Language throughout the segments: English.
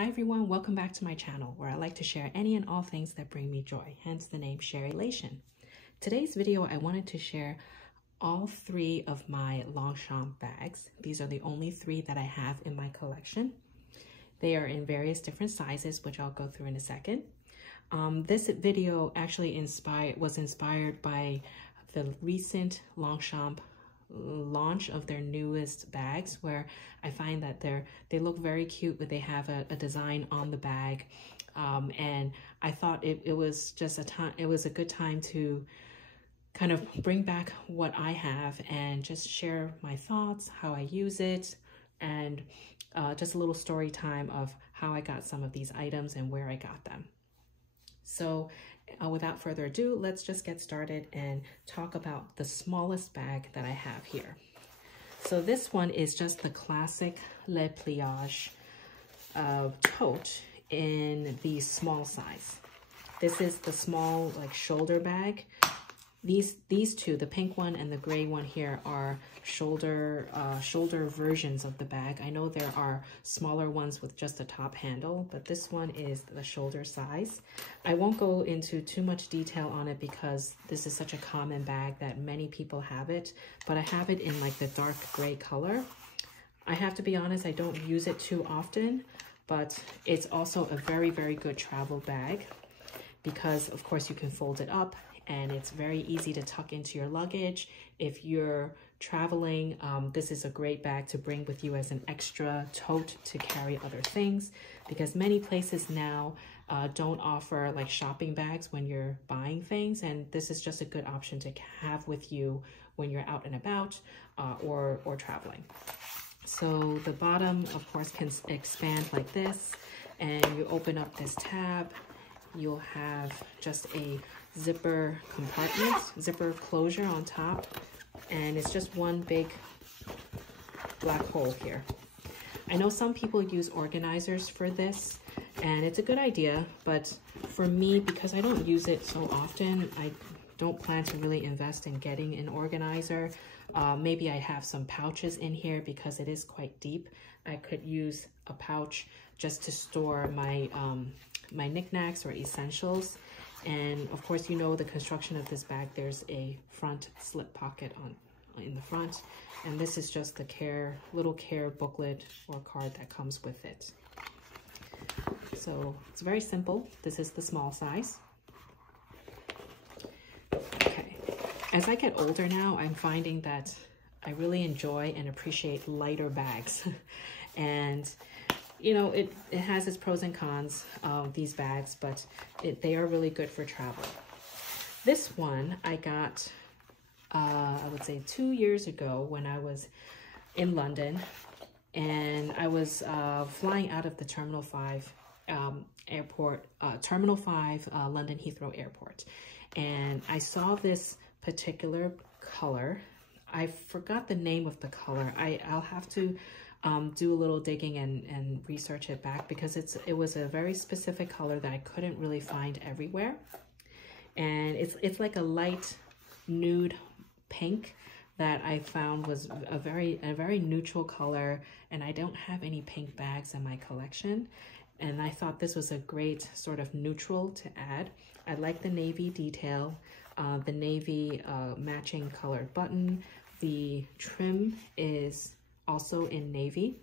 Hi everyone, welcome back to my channel where I like to share any and all things that bring me joy, hence the name Sharelation. Today's video, I wanted to share all three of my Longchamp bags. These are the only three that I have in my collection. They are in various different sizes, which I'll go through in a second. This video actually was inspired by the recent Longchamp launch of their newest bags, where I find that they look very cute, but they have a design on the bag, and I thought it was just a good time to kind of bring back what I have and just share my thoughts, how I use it, and just a little story time of how I got some of these items and where I got them. So without further ado, let's just get started and talk about the smallest bag that I have here. So this one is just the classic Pliage Tote in the small size. This is the small shoulder bag. These two, the pink one and the gray one here, are shoulder versions of the bag. I know there are smaller ones with just a top handle, but this one is the shoulder size. I won't go into too much detail on it because this is such a common bag that many people have it, but I have it in the dark gray color. I have to be honest, I don't use it too often, but it's also a very, very good travel bag because of course you can fold it up and it's very easy to tuck into your luggage. If you're traveling, this is a great bag to bring with you as an extra tote to carry other things, because many places now don't offer shopping bags when you're buying things, and this is just a good option to have with you when you're out and about or traveling. So the bottom, of course, can expand like this, and you open up this tab, you'll have just a zipper compartment, zipper closure on top, and it's just one big black hole here. I know some people use organizers for this, and it's a good idea, but for me, because I don't use it so often, I don't plan to really invest in getting an organizer. Maybe I have some pouches in here because it is quite deep. I could use a pouch just to store my my knickknacks or essentials. And of course, you know the construction of this bag, there's a front slip pocket in the front, and this is just the little care booklet or card that comes with it. So it's very simple. This is the small size. Okay, as I get older now, I'm finding that I really enjoy and appreciate lighter bags. And you know, it has its pros and cons, these bags, but they are really good for travel. This one I got, I would say 2 years ago when I was in London, and I was flying out of the Terminal 5 airport, Terminal 5 London Heathrow Airport, and I saw this particular color. I forgot the name of the color. I'll have to do a little digging and research it back, because it was a very specific color that I couldn't really find everywhere. And it's like a light nude pink that I found was a very neutral color, and I don't have any pink bags in my collection. And I thought this was a great sort of neutral to add. I like the navy detail, the navy matching colored button. The trim is also in navy,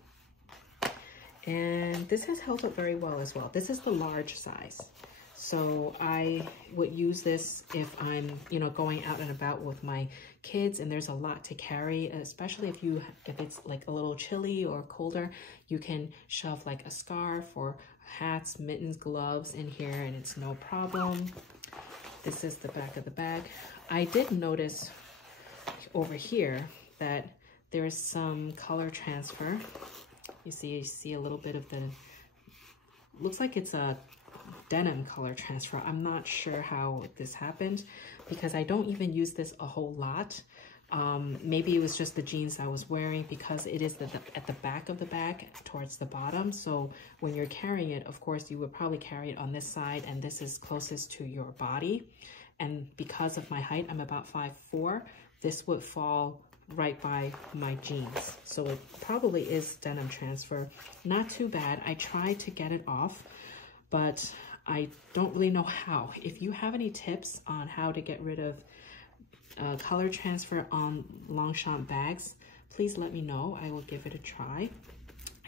and this has held up very well as well. This is the large size, so I would use this if I'm going out and about with my kids and there's a lot to carry, especially if it's a little chilly or colder. You can shove a scarf or hats, mittens, gloves in here, and it's no problem. This is the back of the bag. I did notice over here that there is some color transfer. You see a little bit of looks like it's a denim color transfer. I'm not sure how this happened because I don't even use this a whole lot. Maybe it was just the jeans I was wearing, because it is at the back of the bag towards the bottom. So when you're carrying it, of course, you would probably carry it on this side, and this is closest to your body. And because of my height, I'm about 5'4", this would fall right by my jeans. So it probably is denim transfer. Not too bad. I tried to get it off, but I don't really know how. If you have any tips on how to get rid of color transfer on Longchamp bags, please let me know. I will give it a try.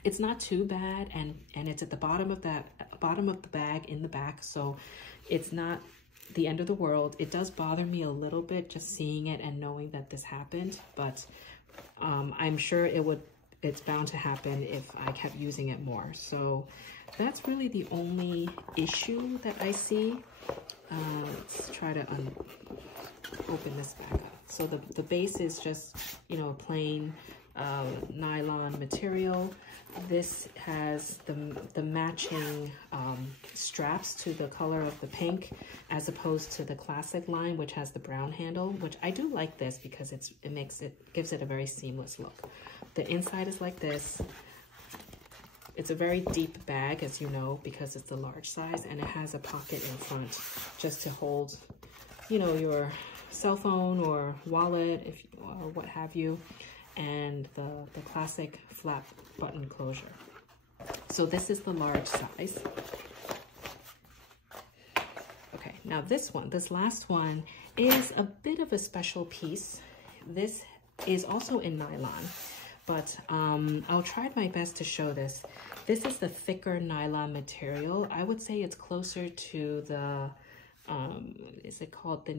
It's not too bad, and it's at the bottom of the bag in the back, so it's not the end of the world. It does bother me a little bit just seeing it and knowing that this happened, but I'm sure it's bound to happen if I kept using it more. So that's really the only issue that I see. Let's try to open this back up. So the base is just, you know, plain nylon material. This has the matching straps to the color of the pink, as opposed to the classic line, which has the brown handle, which I do like this because it gives it a very seamless look. The inside is like this. It's a very deep bag, as you know, because it's a large size, and it has a pocket in front just to hold, you know, your cell phone or wallet, or what have you, and the classic flap button closure. So this is the large size. Okay, now this last one is a bit of a special piece. This is also in nylon, but I'll try my best to show this. This is the thicker nylon material. I would say it's closer to the, is it called the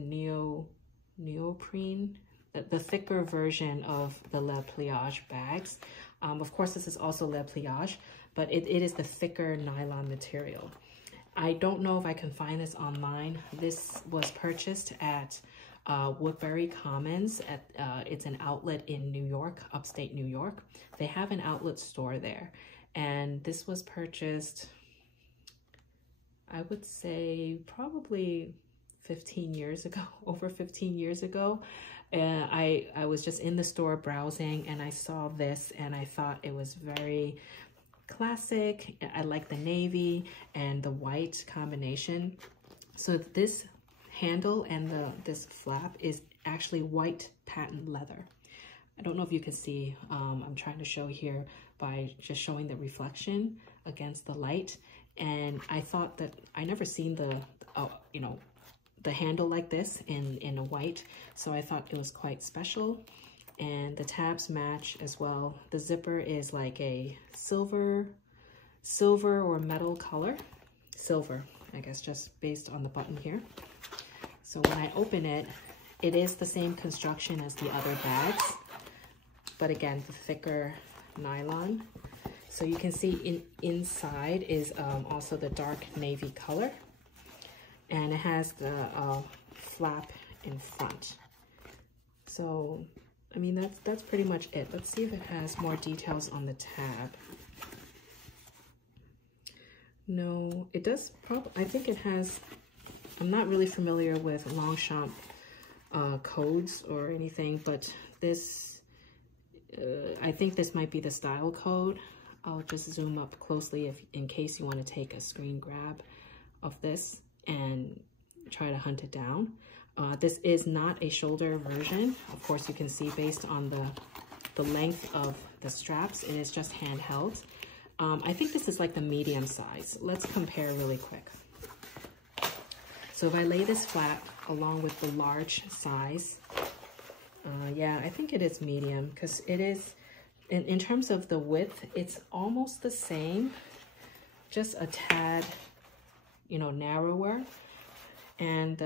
neoprene? The thicker version of the Le Pliage bags. Of course, this is also Le Pliage, but it is the thicker nylon material. I don't know if I can find this online. This was purchased at Woodbury Commons. It's an outlet in New York, upstate New York. They have an outlet store there. And this was purchased, I would say, probably 15 years ago, over 15 years ago. And I was just in the store browsing, and I saw this, and I thought it was very classic. I like the navy and the white combination. So this handle and this flap is actually white patent leather. I don't know if you can see, I'm trying to show here by just showing the reflection against the light. And I thought that I never seen the handle like this in a white, so I thought it was quite special. And the tabs match as well. The zipper is like a silver or metal color. Silver, I guess, just based on the button here. So when I open it, it is the same construction as the other bags, but again, the thicker nylon. So you can see inside is also the dark navy color. And it has the flap in front. So, I mean, that's pretty much it. Let's see if it has more details on the tab. No, it does I think it has, I'm not really familiar with Longchamp codes or anything, but this, I think this might be the style code. I'll just zoom up closely in case you want to take a screen grab of this and try to hunt it down. This is not a shoulder version. Of course, you can see based on the length of the straps, it is just handheld. I think this is like the medium size. Let's compare really quick. So if I lay this flat along with the large size, yeah, I think it is medium, because it is, in terms of the width, it's almost the same, just a tad, you know, narrower. And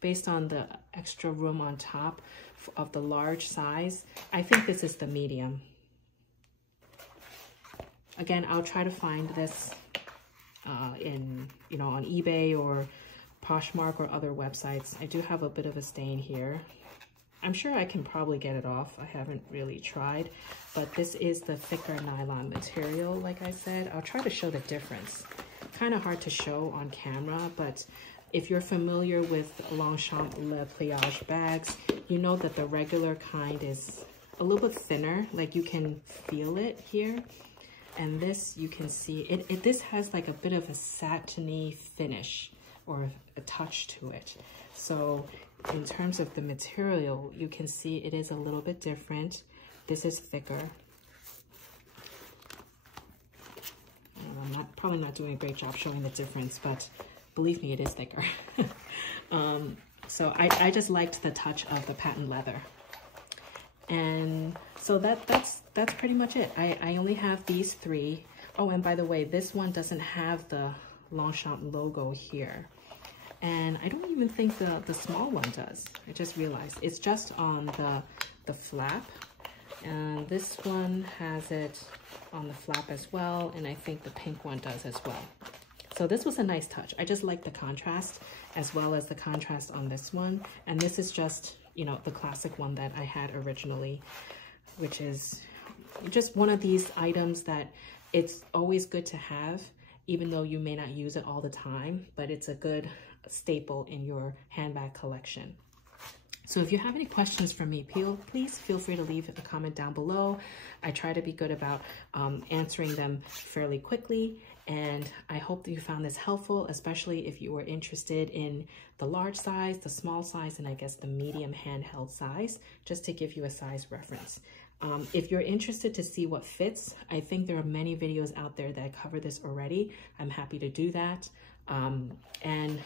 based on the extra room on top of the large size, I think this is the medium. Again, I'll try to find this in, you know, on eBay or Poshmark or other websites. I do have a bit of a stain here. I'm sure I can probably get it off. I haven't really tried, but this is the thicker nylon material. Like I said, I'll try to show the difference. Kind of hard to show on camera, but if you're familiar with Longchamp Le Pliage bags, you know that the regular kind is a little bit thinner. Like, you can feel it here. And this, you can see, this has like a bit of a satiny finish or a touch to it. So in terms of the material, you can see it is a little bit different. This is thicker. And I'm probably not doing a great job showing the difference, but believe me, it is thicker. So I just liked the touch of the patent leather. And so that's pretty much it. I only have these three. Oh, and by the way, this one doesn't have the Longchamp logo here. And I don't even think the small one does. I just realized it's just on the flap. And this one has it on the flap as well. And I think the pink one does as well. So this was a nice touch. I just like the contrast as well as the contrast on this one. And this is just, you know, the classic one that I had originally, which is just one of these items that it's always good to have, even though you may not use it all the time, but it's a good staple in your handbag collection. So if you have any questions for me, please feel free to leave a comment down below. I try to be good about answering them fairly quickly. And I hope that you found this helpful, especially if you were interested in the large size, the small size, and I guess the medium handheld size, just to give you a size reference. If you're interested to see what fits, I think there are many videos out there that cover this already. I'm happy to do that. And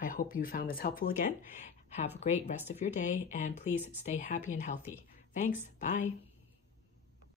I hope you found this helpful again. Have a great rest of your day, and please stay happy and healthy. Thanks. Bye.